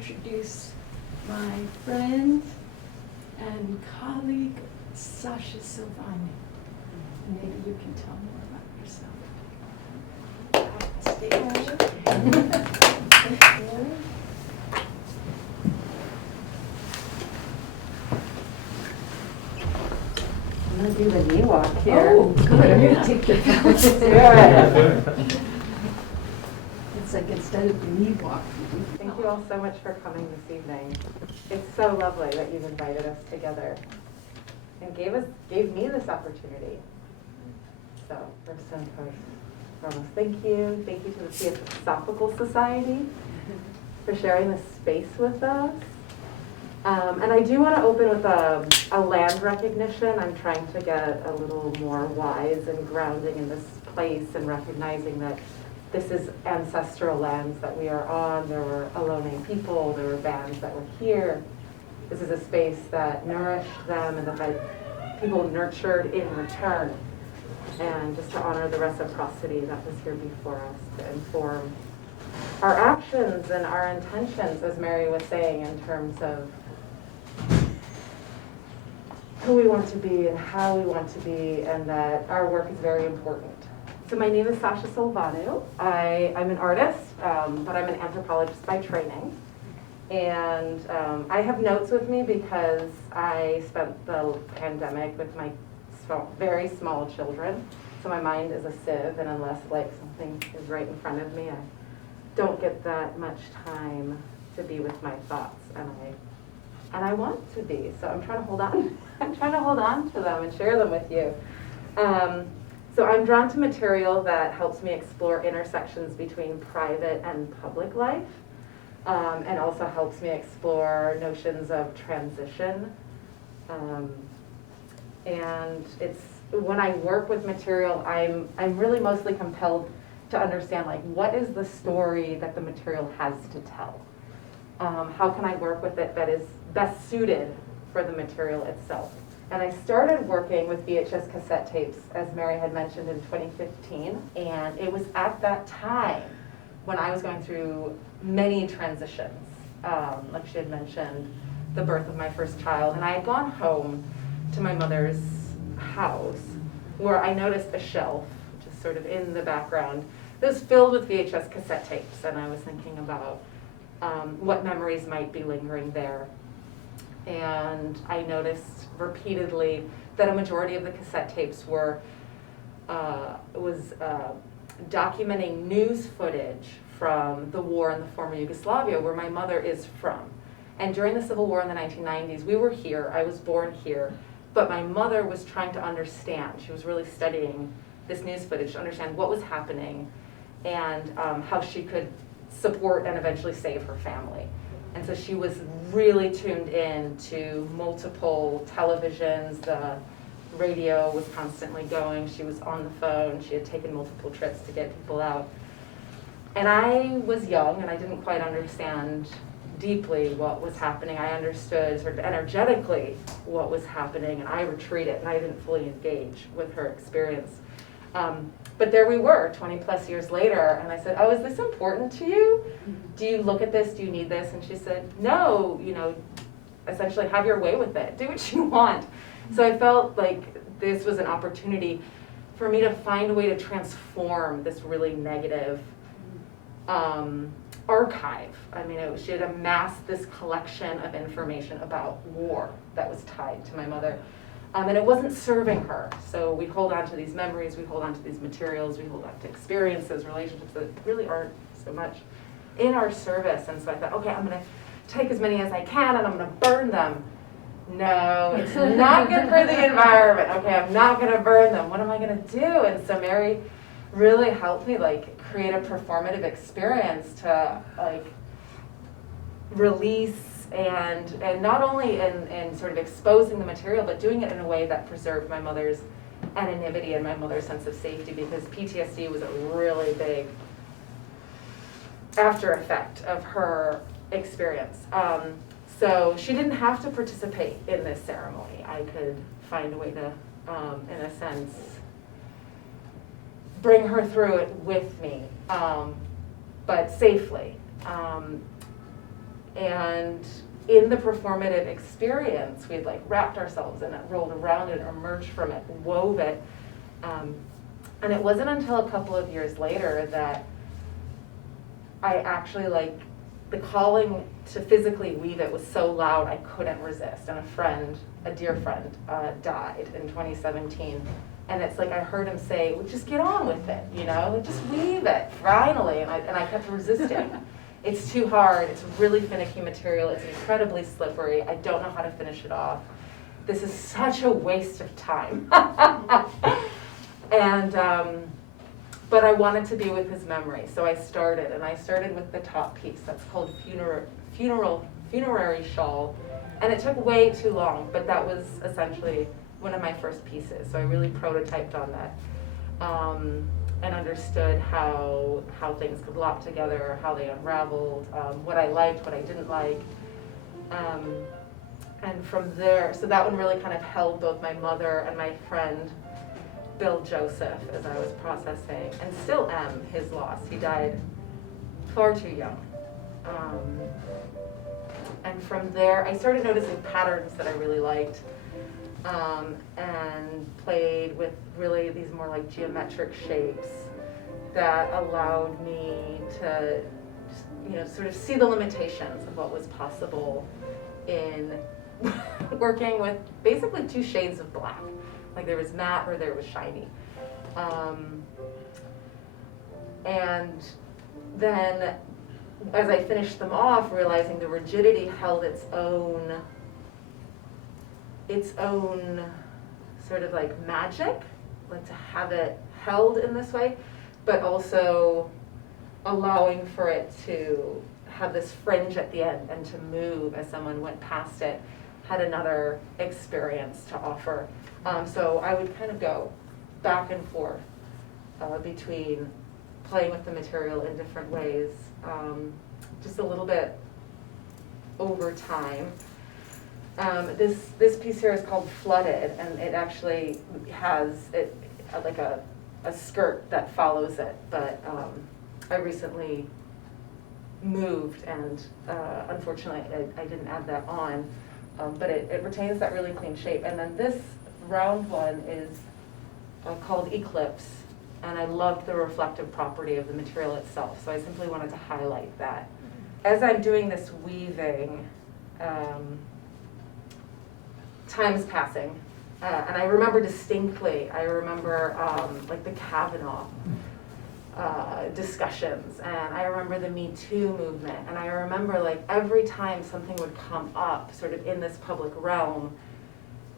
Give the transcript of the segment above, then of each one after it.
introduce my friend and colleague, Sasha Silveanu. Maybe you can tell more about yourself. I'm going to do the knee walk here. Oh, good. I'm going to take your balance. It's like instead of the knee walk. Thank you all so much for coming this evening. It's so lovely that you've invited us together and gave me this opportunity. So first and foremost, thank you. Thank you to the Theosophical Society for sharing this space with us. And I do want to open with a land recognition. I'm trying to get a little more wise and grounding in this place and recognizing that this is ancestral lands that we are on. There were Ohlone people, there were bands that were here. This is a space that nourished them and that people nurtured in return. And just to honor the reciprocity that was here before us to inform our actions and our intentions, as Mary was saying, in terms of who we want to be and how we want to be, and that our work is very important. So my name is Sasha Silveanu. I'm an artist, but I'm an anthropologist by training. And I have notes with me because I spent the pandemic with my very small children. So my mind is a sieve, and unless like something is right in front of me, I don't get that much time to be with my thoughts. And I want to be, so I'm trying to hold on. I'm trying to hold on to them and share them with you. So I'm drawn to material that helps me explore intersections between private and public life, and also helps me explore notions of transition. And it's when I work with material, I'm really mostly compelled to understand, like, what is the story that the material has to tell? How can I work with it that is best suited for the material itself? And I started working with VHS cassette tapes, as Mary had mentioned, in 2015. And it was at that time when I was going through many transitions. Like she had mentioned, the birth of my first child. And I had gone home to my mother's house where I noticed a shelf, which is sort of in the background, that was filled with VHS cassette tapes. And I was thinking about what memories might be lingering there. And I noticed repeatedly that a majority of the cassette tapes was documenting news footage from the war in the former Yugoslavia, where my mother is from. And during the Civil War in the 1990s, we were here, I was born here, but my mother was trying to understand. She was really studying this news footage to understand what was happening and how she could support and eventually save her family. And so she was really tuned in to multiple televisions. The radio was constantly going. She was on the phone. She had taken multiple trips to get people out. And I was young, and I didn't quite understand deeply what was happening. I understood sort of energetically what was happening, and I retreated, and I didn't fully engage with her experience. But there we were, 20 plus years later, and I said, oh, is this important to you? Do you look at this? Do you need this? And she said, no, essentially have your way with it. Do what you want. So I felt like this was an opportunity for me to find a way to transform this really negative archive. I mean, she had amassed this collection of information about war that was tied to my mother. And it wasn't serving her. So we hold on to these memories, we hold on to these materials, we hold on to experiences, relationships that really aren't so much in our service. And so I thought, okay, I'm going to take as many as I can and I'm going to burn them. No, it's not good for the environment. Okay, I'm not going to burn them. What am I going to do? And so Mary really helped me create a performative experience to release and not only in sort of exposing the material, but doing it in a way that preserved my mother's anonymity and my mother's sense of safety, because PTSD was a really big after effect of her experience. So she didn't have to participate in this ceremony. I could find a way to, in a sense, bring her through it with me, but safely. And in the performative experience, we'd like wrapped ourselves in it, rolled around it, emerged from it, wove it. And it wasn't until a couple of years later that I actually the calling to physically weave it was so loud I couldn't resist. And a dear friend, died in 2017. And it's like I heard him say, well, just get on with it, just weave it, finally. And I kept resisting. It's too hard, it's really finicky material, it's incredibly slippery, I don't know how to finish it off. This is such a waste of time. And, but I wanted to be with his memory, so I started with the top piece, that's called Funerary Shawl. And it took way too long, but that was essentially one of my first pieces, so I really prototyped on that. And understood how things could lock together, how they unraveled, what I liked, what I didn't like. And from there, so that one really kind of held both my mother and my friend, Bill Joseph, as I was processing, and still am, his loss. He died far too young. And from there, I started noticing patterns that I really liked. And played with really these more like geometric shapes that allowed me to, sort of see the limitations of what was possible in working with basically two shades of black. Like there was matte or there was shiny. And then as I finished them off, realizing the rigidity held its own sort of like magic, like to have it held in this way, but also allowing for it to have this fringe at the end and to move as someone went past it, had another experience to offer. So I would kind of go back and forth between playing with the material in different ways, just a little bit over time. This piece here is called Flooded, and it actually has like a skirt that follows it, but I recently moved, and unfortunately I didn't add that on, but it retains that really clean shape. And then this round one is called Eclipse, and I loved the reflective property of the material itself, so I simply wanted to highlight that. As I'm doing this weaving, time is passing, and I remember distinctly, like the Kavanaugh discussions, and I remember the Me Too movement, and I remember like every time something would come up sort of in this public realm,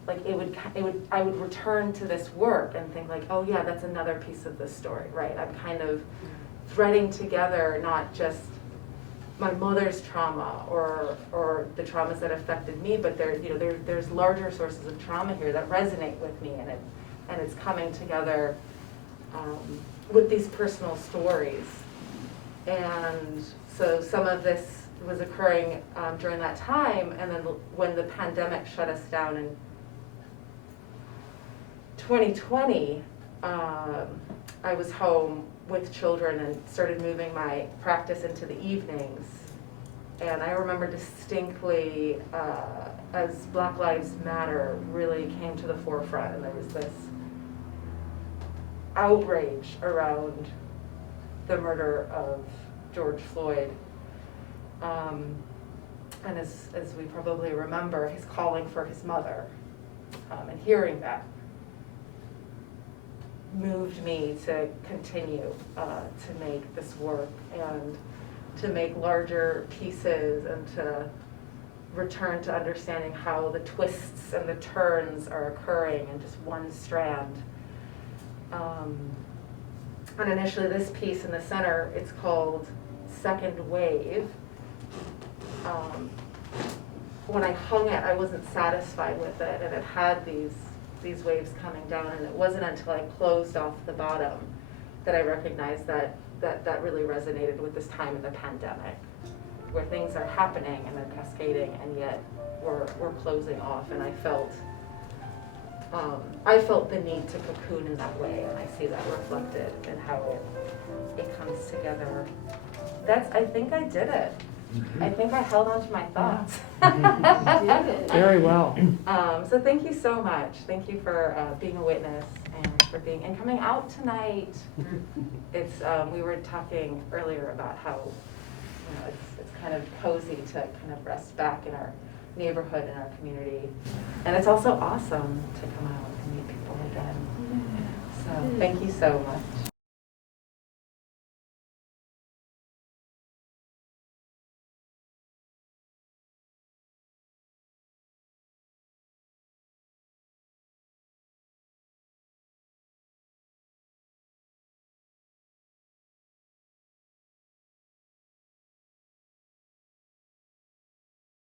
like I would return to this work and think like, oh yeah, that's another piece of the story, right? I'm kind of threading together not just my mother's trauma or the traumas that affected me, but there's larger sources of trauma here that resonate with me, and it's coming together with these personal stories. And so some of this was occurring during that time, and then when the pandemic shut us down in 2020, I was home with children and started moving my practice into the evenings. And I remember distinctly as Black Lives Matter really came to the forefront, and there was this outrage around the murder of George Floyd. And as we probably remember, his calling for his mother, and hearing that moved me to continue to make this work and to make larger pieces and to return to understanding how the twists and the turns are occurring in just one strand. And initially this piece in the center, it's called Second Wave. When I hung it, I wasn't satisfied with it, and it had these waves coming down, and it wasn't until I closed off the bottom that I recognized that really resonated with this time in the pandemic, where things are happening and they're cascading, and yet we're closing off. And I felt the need to cocoon in that way, and I see that reflected in how it comes together. I think I did it. I think I held on to my thoughts. You did. Very well. So thank you so much. Thank you for being a witness and for being and coming out tonight. It's we were talking earlier about how it's kind of cozy to kind of rest back in our neighborhood and our community, and it's also awesome to come out and meet people again. So thank you so much.